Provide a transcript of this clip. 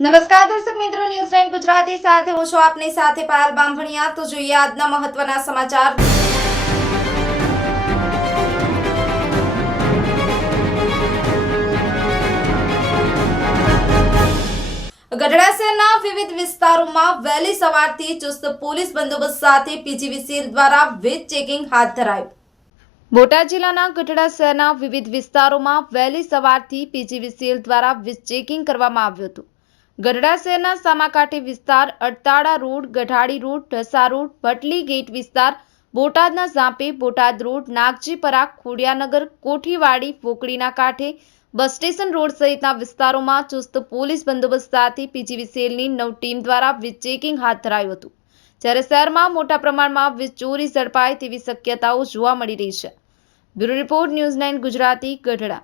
નમસ્કાર દર્શક મિત્રો, ન્યૂઝ નાઇન ગુજરાતી સાથે હું છું આપની સાથે પાયલ બામભણિયા તો જોઈએ આજના મહત્વના સમાચાર. ગઢડા શહેરના વિવિધ વિસ્તારોમાં વહેલી સવારથી ચુસ્ત પોલીસ બંદોબસ્ત સાથે પીજીવીસી દ્વારા વીજ ચેકિંગ હાથ ધરાયું. બોટાદ જિલ્લાના ગઢડા શહેરના વિવિધ વિસ્તારોમાં વહેલી સવારથી પીજીવીસીએલ દ્વારા ચેકિંગ કરવામાં આવ્યું હતું. ગઢડા શહેરના સામાકાંઠે વિસ્તાર, Adtala road Gadhadi road, Dhasa road Bhatli gate વિસ્તાર, બોટાદના ઝાંપે, બોટાદ રોડ નાગજીપરા ખોડિયાનગર, કોઠીવાડી ફોકડીના કાંઠે, બસ સ્ટેશન રોડ સહિતના વિસ્તારોમાં ચુસ્ત પોલીસ બંદોબસ્ત સાથે પીજીવીસીએલની નવ ટીમ દ્વારા વીજ ચેકિંગ હાથ ધરાયું હતું. જ્યારે શહેરમાં મોટા પ્રમાણમાં વીજ ચોરી ઝડપાય તેવી શક્યતાઓ જોવા મળી રહી છે. Bureau report news nine Gujarati, Gadhada.